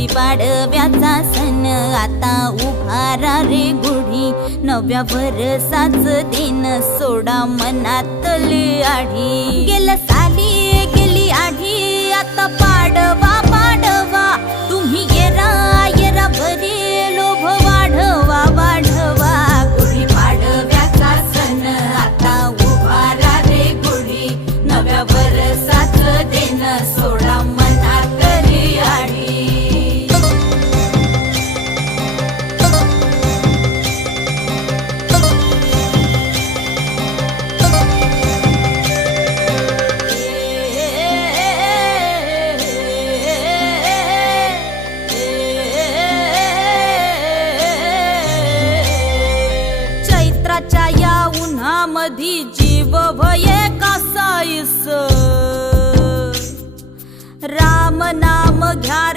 गुढी पाडव्याचा सण. आता उभारा रे गुढी. नव्या भरसाच दिन. सोडा मनातली आढी गेलं चैत्राच्या या उन्हामधी जीव भये कासाईस राम नाम घ्या